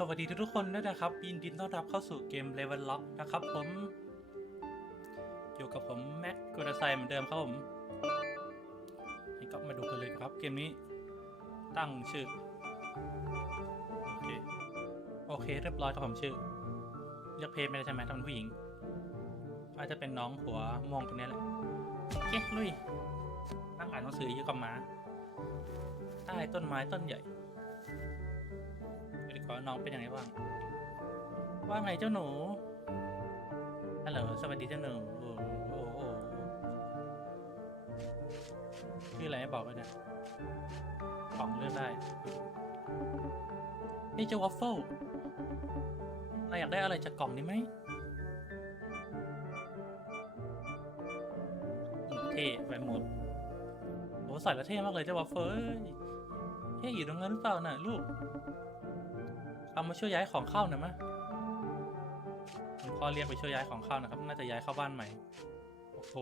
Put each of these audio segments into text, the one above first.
สวัสดีทุกๆคนด้วยนะครับยินดีต้อนรับเข้าสู่เกม Level Lock นะครับผม อยู่กับผมแม็กกุลไซเหมือนเดิมครับผมให้ก็มาดูกันเลยครับเกมนี้ ตั้งชื่อ โอเค โอเค เรียบร้อยครับผมชื่อ เลือกเพศไม่ได้ใช่ไหมถ้าเป็นผู้หญิง อาจจะเป็นน้องหัวมองตรงนี้แหละโอเคลุยนั่งอ่านหนังสืออยู่กับหมา ใต้ต้นไม้ต้นใหญ่ ว่าน้องเป็นยังไงบ้าง ว่าไงเจ้าหนู ฮัลโหล สวัสดีเจ้าหนู โอ้โหโอ้โหชื่ออะไรให้บอกไว้นะกล่องเลือกได้ นี่เจ้าวอฟเฟิลนาอยากได้อะไรจากกล่องนี้ไหมเท่ไปหมดโอ้ใส่แล้วเท่มากเลยเจ้าวอฟเฟิลเท่อยู่ตรงนั้นหรือเปล่าน่ะลูก เอามาช่วยย้ายของเข้าหน่อยมะคุณพ่อเรียกไปช่วยย้ายของเข้านะครับ น่าจะย้ายเข้าบ้านใหม่ โอ้โห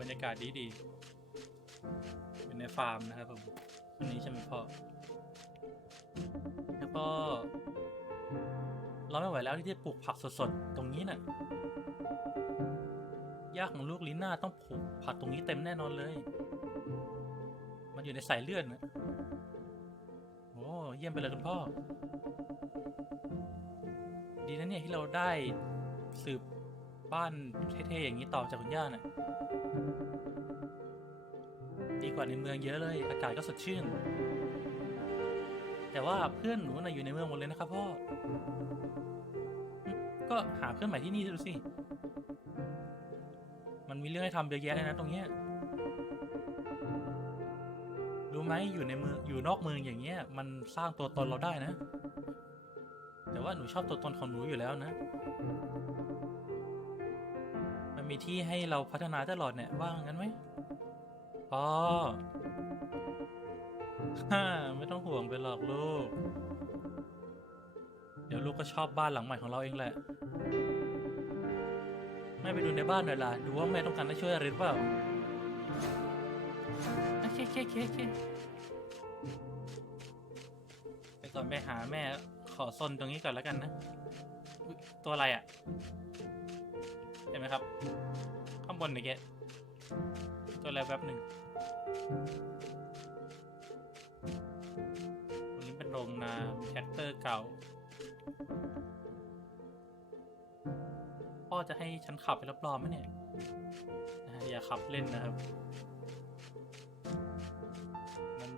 บรรยากาศดีดีเป็นในฟาร์มนะครับผมอันนี้ใช่ไหมพ่อ แล้วก็เราไม่ไหวแล้วที่จะปลูกผักสดๆ ตรงนี้น่ะยากของลูกลิน่าต้องปลูกผักตรงนี้เต็มแน่นอนเลย มันอยู่ในสายเลือดนะ ยี่ยมไปเลยคุณพ่อ ดีนะเนี่ยที่เราได้สืบบ้านเท่ๆอย่างนี้ต่อจากคุณย่าน่ะ ดีกว่าในเมืองเยอะเลย อากาศก็สดชื่น แต่ว่าเพื่อนหนูน่ะอยู่ในเมืองหมดเลยนะครับพ่อ ก็หาเพื่อนใหม่ที่นี่ดูสิ มันมีเรื่องให้ทำเยอะแยะเลยนะตรงเนี้ย รู้ไหมอยู่ในเมืองอยู่นอกเมืองอย่างเงี้ย มันสร้างตัวตนเราได้นะ แต่ว่าหนูชอบตัวตนของหนูอยู่แล้วนะ มันมีที่ให้เราพัฒนาตลอดเนี่ยว่างงั้นไหมอ๋อฮ่าไม่ต้องห่วงไปหรอกลูก เดี๋ยวลูกก็ชอบบ้านหลังใหม่ของเราเองแหละ แม่ไปดูในบ้านหน่อยล่ะ ดูว่าแม่ต้องการให้ช่วยอะไรหรือเปล่า โอเคโอเคโอเคโอเคไปก่อนไปหาแม่ขอซนตรงนี้ก่อนแล้วกันนะอุ๊ยตัวอะไรอะ่ะ เห็นไหมครับ ข้างบนนี่แกตัวอะไรแป๊บหนึ่งตรงนี้เป็นโรงนาแท็กเตอร์เก่า พ่อจะให้ฉันขับไปรอบๆไหมเนี่ยนะฮะอย่าขับเล่นนะครับ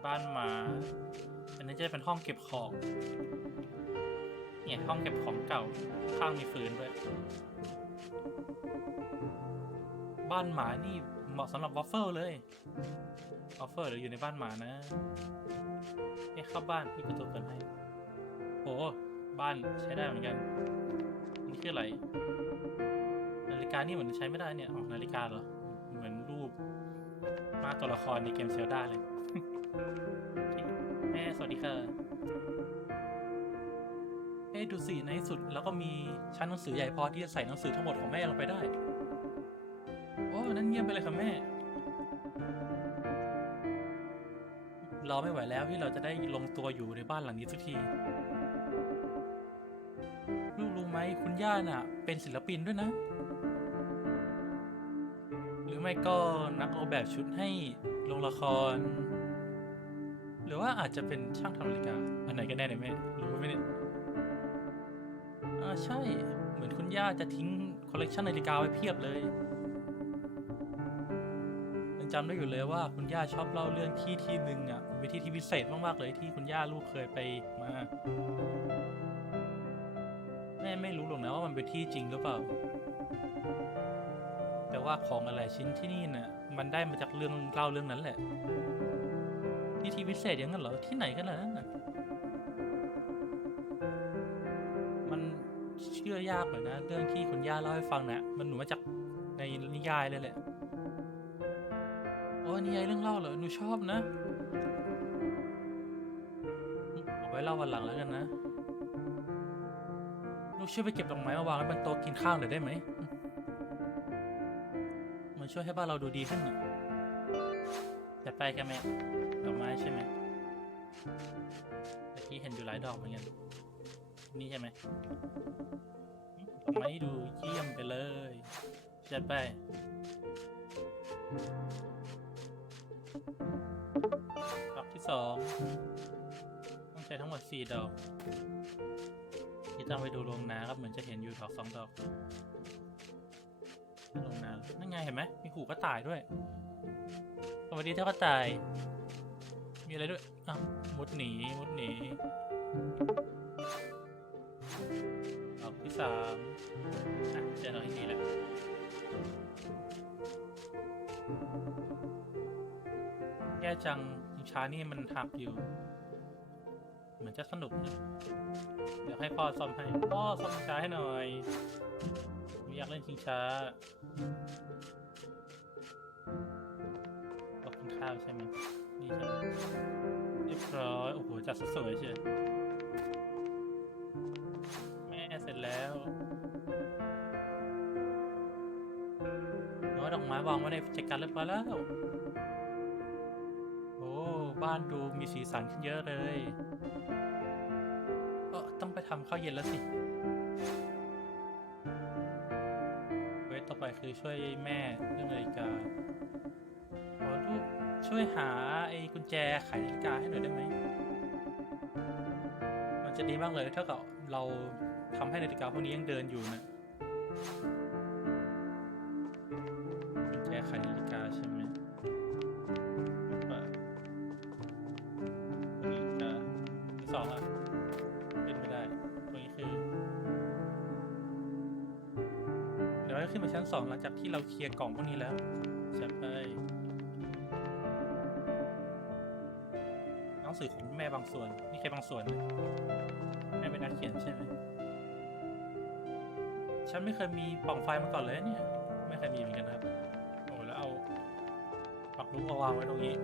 บ้านหมา อันนี้จะเป็นห้องเก็บของ เนี่ยห้องเก็บของเก่า ข้างมีฟืนด้วย บ้านหมานี่เหมาะสำหรับวอฟเฟิลเลย วอฟเฟิลเดี๋ยวอยู่ในบ้านหมานะเนี่ยเข้าบ้านพี่ประตูเปิดให้โอ้บ้านใช้ได้เหมือนกันนี่คืออะไร นาฬิกานี่เหมือนใช้ไม่ได้เนี่ยอ๋อนาฬิกาเหรอ เหมือนรูป มาตัวละครในเกมเซลดาเลย วัสดีค่ะเอ๊ะดูสิในที่สุดแล้วก็มีชั้นหนังสือใหญ่พอที่จะใส่หนังสือทั้งหมดของแม่ลงไปได้ โอ้ นั่นเงียบไปเลยค่ะแม่ เรอไม่ไหวแล้วที่เราจะได้ลงตัวอยู่ในบ้านหลังนี้สักที ลูกรู้ไหมคุณย่าน่ะ เป็นศิลปินด้วยนะ หรือไม่ก็นักออกแบบชุดให้ลงละคร ว่าอาจจะเป็นช่างทำนาฬิกา อันไหนกันแน่เนี่ยแม่รู้ไหมเนี่ยอ่าใช่ เหมือนคุณย่าจะทิ้งคอลเลกชันนาฬิกาไว้เพียบเลยยังจำได้อยู่เลยว่าคุณย่าชอบเล่าเรื่องที่ที่หนึ่งอะเป็นที่ที่พิเศษมากๆเลยที่คุณย่าลูกเคยไปมาแม่ไม่รู้หรอกนะว่ามันเป็นที่จริงหรือเปล่า แต่ว่าของอะไรชิ้นที่นี่น่ะมันได้มาจากเรื่องเล่าเรื่องนั้นแหละ ที่วิเศษอย่างนั้นเหรอ ที่ไหนกันล่ะนั่นน่ะ มันเชื่อยากเลยนะ เรื่องที่คุณย่าเล่าให้ฟังนะมันหนูมาจากในนิยายเลยแหละโอ้นิยายเรื่องเล่าเหรอ หนูชอบนะ เอาไว้เล่าวันหลังแล้วกันนะลูกช่วยไปเก็บดอกไม้มาวางไว้บนโต๊ะกินข้าวหน่อยได้ไหม มันช่วยให้บ้านเราดูดีขึ้นหน่ะจัดไปกันไหม ดอกไม้ใช่ไหมเมื่อกี้เห็นอยู่หลายดอกเหมือนกัน นี่ใช่ไหมดอกไม่ดูเยี่ยมไปเลยจัดไปดอกที่สองต้องใช้ทั้งหมดสี่ดอกที่ต้องไปดูโรงนาครับเหมือนจะเห็นอยู่ดอกสองดอกโรงนานั่นไงเห็นไหมมีหูกระต่ายด้วยสวัสดีเจ้ากระต่าย มีอะไรด้วยอ้าวมุดหนี มุดหนีดอกที่สามอะเจอดอกที่สี่แล้วแย่จังชิงช้านี่มันหักอยู่ เหมือนจะสนุกนะเดี๋ยวให้พ่อซ่อมให้ พ่อซ่อมชิงช้าให้หน่อยไม่อยากเล่นชิงช้าขอบคุณข้าวใช่ไหม นี่ใช่ไหมเรียบร้อย โอ้โห จัดสวยเชียวแม่เสร็จแล้วน้อยดอกไม้วางไว้ในจัดการเรียบร้อยแล้ว โอ้ บ้านดูมีสีสันขึ้นเยอะเลยเออต้องไปทำข้าวเย็นแล้วสิเวทต่อไปคือช่วยแม่เรื่องนาฬิกา ช่วยหาไอ้กุญแจไขนาฬิกาให้หน่อยได้ไหม มันจะดีมากเลยถ้ากับเราทำให้นาฬิกาพวกนี้ยังเดินอยู่นะกุญแจไขนาฬิกาใช่ไหมว่าตัวนี้จะที่สองอะเป็นไม่ได้ตัวนี้คือ เดี๋ยวให้ขึ้นมาชั้นสองหลังจากที่เราเคลียร์กล่องพวกนี้แล้ว งสือของแม่บางส่วน นี่แค่บางส่วนนะแม่เป็นนักเขียนใช่ไหมฉันไม่เคยมีปล่องไฟมาก่อนเลยเนี่ย ไม่เคยมีเหมือนกันครับโอ้แล้วเอาปักลูกเอาวางไว้ตรงนี้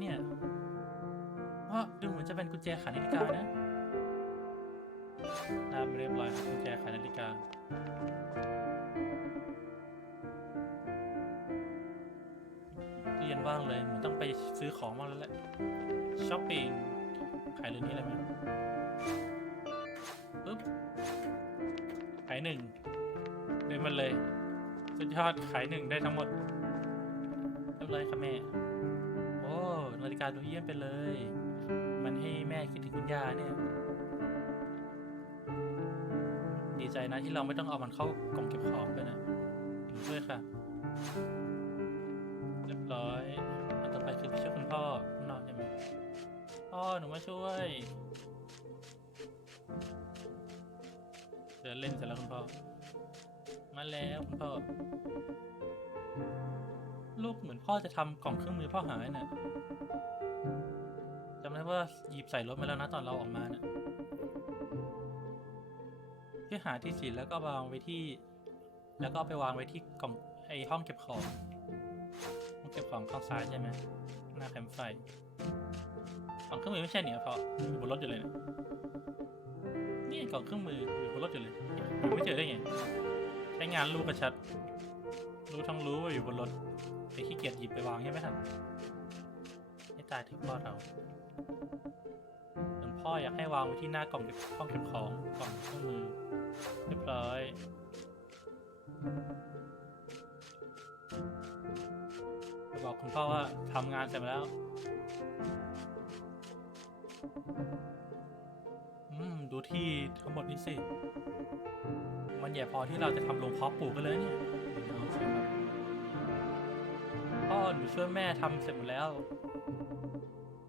เนี่ยอ๋อดูเหมือนจะเป็นกุญแจไขนาฬิกานะตามเรียบร้อยครับกุญแจไขนาฬิกาตู้เย็นว่างเลยเหมันต้องไปซื้อของมาแล้วแหละช้อปปิ้งขายเรื่องนี้อะไรไหมปึ๊บขายหนึ่งเดินมาเลย สุดยอดขายหนึ่งได้ทั้งหมดเรียบร้อยครับแม่ นาฬิกาดูเยี่ยมไปเลย มันให้แม่คิดถึงคุณย่าเนี่ย ดีใจนะที่เราไม่ต้องเอามันเข้ากล่องเก็บของด้วยนะเห็นด้วยค่ะ เรียบร้อยอันต่อไปคือไปช่วยคุณพ่อนอกใช่ไหมพ่อหนูมาช่วยเดินเล่นเสร็จแล้วคุณพ่อ มาแล้วคุณพ่อ ลูกเหมือนพ่อจะทำกล่องเครื่องมือพ่อหายน่ะจำได้ว่าหยิบใส่รถมาแล้วนะตอนเราออกมาเน่ะช่วยหาที่สิแล้วก็วางไว้ที่ แล้วก็ไปวางไว้ที่กล่องไอห้องเก็บของห้องเก็บของข้างซ้ายใช่ไหมหน้าแคมป์ไฟกล่องเครื่องมือไม่ใช่เนี่ยเพราะอยู่บนรถอยู่เลยนะนี่กล่องเครื่องมืออยู่บนรถอยู่เลยไม่เจอได้ไงใช้งานรู้กระชัด รู้ทั้งรู้ว่าอยู่บนรถ แต่ขี้เกียจหยิบไปวางใช่ไหมครับให้ตายถึงพ่อเราส่วนพ่ออยากให้วางไว้ที่หน้ากล่องเก็บห้องเก็บของกล่องเครื่องมือเรียบร้อยไปบอกคุณพ่อว่าทำงานเสร็จแล้วอืมดูที่ทั้งหมดนี้สิ มันใหญ่พอที่เราจะทำโรงเพาะปลูกกันเลยเนี่ย หนูช่วยแม่ทำเสร็จหมดแล้ว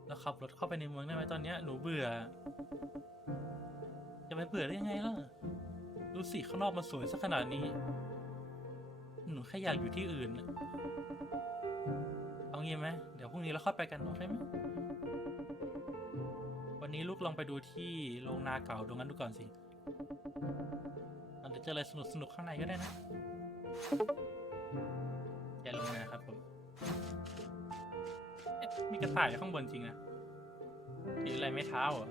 แล้วขับรถเข้าไปในเมืองได้ไหมตอนเนี้ยหนูเบื่อ จะไปเบื่อได้ยังไงล่ะ ดูสิข้างนอกมันสวยสักขนาดนี้ หนูแค่อยากอยู่ที่อื่น เอางี้ไหมเดี๋ยวพรุ่งนี้เราค่อยไปกันโอเคไหมวันนี้ลูกลองไปดูที่โรงนาเก่าตรงนั้นดูก่อนสิมันจะเจออะไรสนุกสนุกๆข้างในก็ได้นะอย่าลงนาครับผม เอ๊ะมีกระต่ายอยู่ข้างบนจริงนะถืออะไรไม่เท้าเหรอ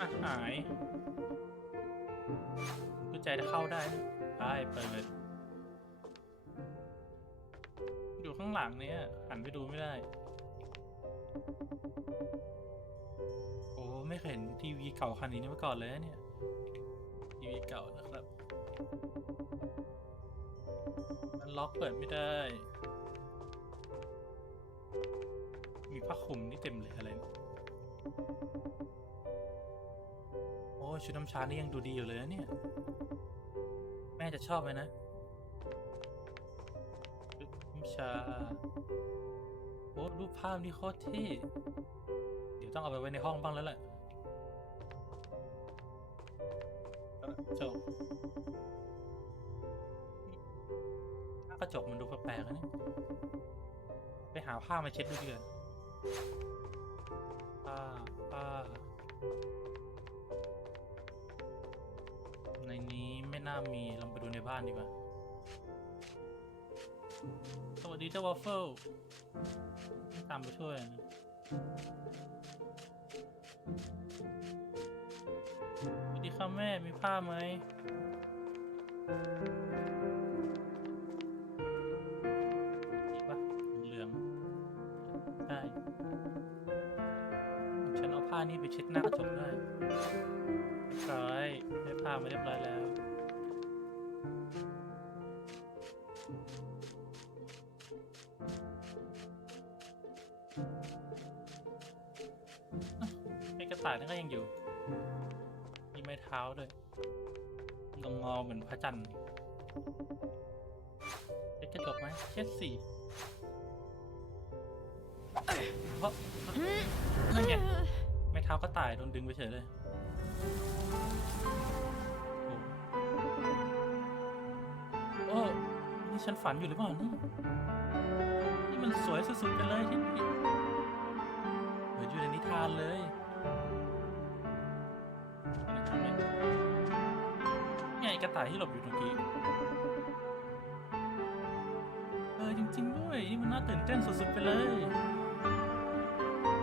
อะหายกุญแจจะเข้าได้ได้เปิด อยู่ข้างหลังเนี่ยหันไปดูไม่ได้ โอ้ไม่เคยเห็นทีวีเก่าคันนี้มาก่อนเลยนะเนี่ย ทีวีเก่านะครับ มันล็อกเปิดไม่ได้ มีผ้าคลุมนี่เต็มเลยอะไรเนี่ยโอ้ชุดน้ำชานี่ยังดูดีอยู่เลยนะเนี่ย แม่จะชอบไหมนะชุดน้ำชาโอ้รูปภาพนี่โคตรเท่เดี๋ยวต้องเอาไปไว้ในห้องบ้างแล้วแหละจบ กระจกมันดูแปลกๆนะนี่ไปหาผ้ามาเช็ดดูดีกว่าผ้าผ้าในนี้ไม่น่ามีลองไปดูในบ้านดีกว่า สวัสดีเจ้าวอฟเฟิลตามไปช่วยนะสวัสดีค่ะแม่มีผ้าไหม ไอ้กระต่ายนั่นก็ยังอยู่ มีไม้เท้าด้วยงองอเหมือนพระจันทร์เช็ดกระจกไหมเช็ดสี่เพราะนั่นไงไม้เท้ากระต่ายโดนดึงไปเฉยเลยโอ้นี่ฉันฝันอยู่หรือเปล่านี่นี่มันสวยสุดๆไปเลยที่นี่เหมือนอยู่ในนิทานเลย กระต่ายที่หลบอยู่เมื่อกี้เออจริง ๆ ด้วย นี่มันน่าตื่นเต้นสุดๆไปเลย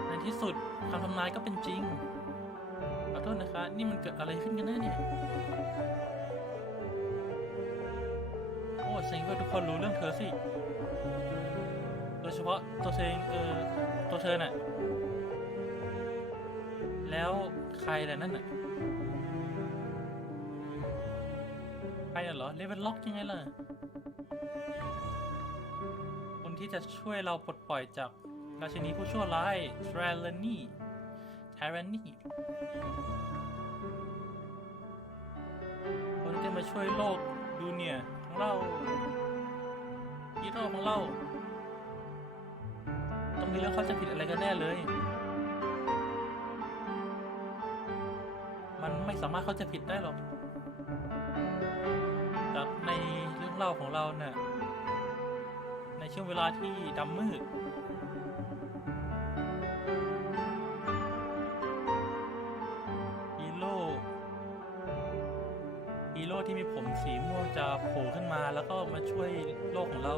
ในที่สุดคำทำนายก็เป็นจริงขอโทษนะคะ นี่มันเกิดอะไรขึ้นกันแน่เนี่ยโอ้แสดงว่าทุกคนรู้เรื่องเธอสิ โดยเฉพาะตัวเธอเองเออตัวเธอน่ะ แล้วใครล่ะนั่นน่ะ เหรอเลเวลล็อกยังไงล่ะ คนที่จะช่วยเราปลดปล่อยจากราชินีผู้ชั่วร้ายทรลนี่ทรนี่คนที่จะมาช่วยโลกดูเนี่ยของเราฮีโร่ของเราต้องมีเรื่องเขาจะผิดอะไรกันแน่เลย มันไม่สามารถเขาใจผิดได้หรอก เรื่องเล่าของเราเนี่ยในช่วงเวลาที่ดำมืดฮีโร่ฮีโร่ที่มีผมสีม่วงจะโผล่ขึ้นมาแล้วก็มาช่วยโลกของเรา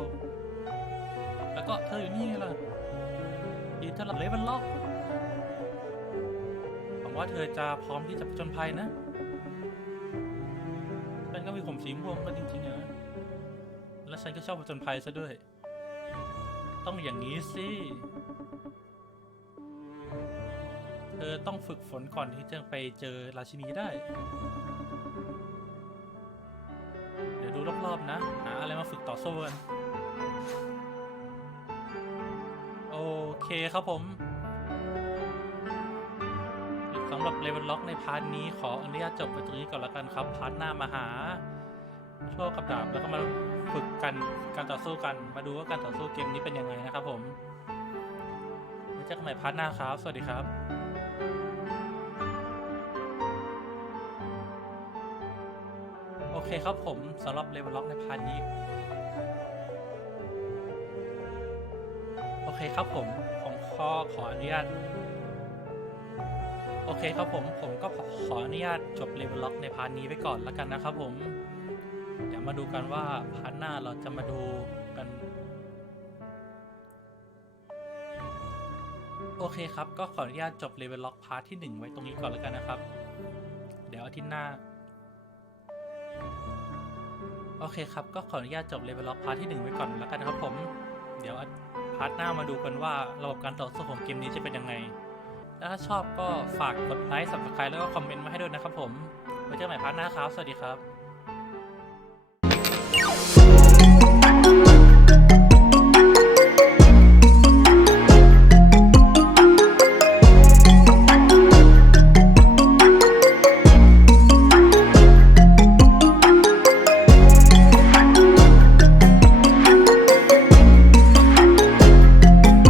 แล้วก็เธออยู่นี่ไงล่ะยืนเธอหลับเลเวันล็อกหวังว่าเธอจะพร้อมที่จะผจญภัยนะฉันก็มีผมสีม่วงก็จริงๆอะนะ และฉันก็ชอบผจญภัยซะด้วย ต้องอย่างนี้สิ เธอต้องฝึกฝนก่อนที่จะไปเจอราชินีได้ เดี๋ยวดูรอบๆนะ หาอะไรมาฝึกต่อสู้กัน โอเคครับผมสำหรับเลเวลล็อกในพาร์ทนี้ขออนุญาตจบไปตรงนี้ก่อนล้วกันครับ พาร์ทหน้ามาหาโชวกับดาบแล้วก็มา ฝึกกันการต่อสู้กันมาดูว่าการต่อสู้เกมนี้เป็นยังไงนะครับผมไว้เจอกันใหม่พาร์ทหน้าครับ สวัสดีครับโอเคครับผมสำหรับเลเวลล็อกในพาร์ทนี้ โอเคครับผม ผมขอขออนุญาต โอเคครับผม ผมก็ขอขออนุญาตจบเลเวลล็อกในพาร์ทนี้ไปก่อนแล้วกันนะครับผม เดี๋ยวมาดูกันว่าพาร์ทหน้าเราจะมาดูกัน โอเคครับ ก็ขออนุญาตจบเลเวลล็อกพาร์ทที่ 1 ไว้ตรงนี้ก่อนแล้วกันนะครับ เดี๋ยวอาทิตย์หน้า โอเคครับ ก็ขออนุญาตจบเลเวลล็อกพาร์ทที่ 1 ไว้ก่อนแล้วกันนะครับผม เดี๋ยวพาร์ทหน้ามาดูกันว่าระบบการต่อสู้ของเกมนี้จะเป็นยังไง แล้วถ้าชอบก็ฝากกดไลค์ subscribe แล้วก็คอมเมนต์มาให้ด้วยนะครับผมไว้เจอกันใหม่พาร์ทหน้าครับ สวัสดีครับ Bye.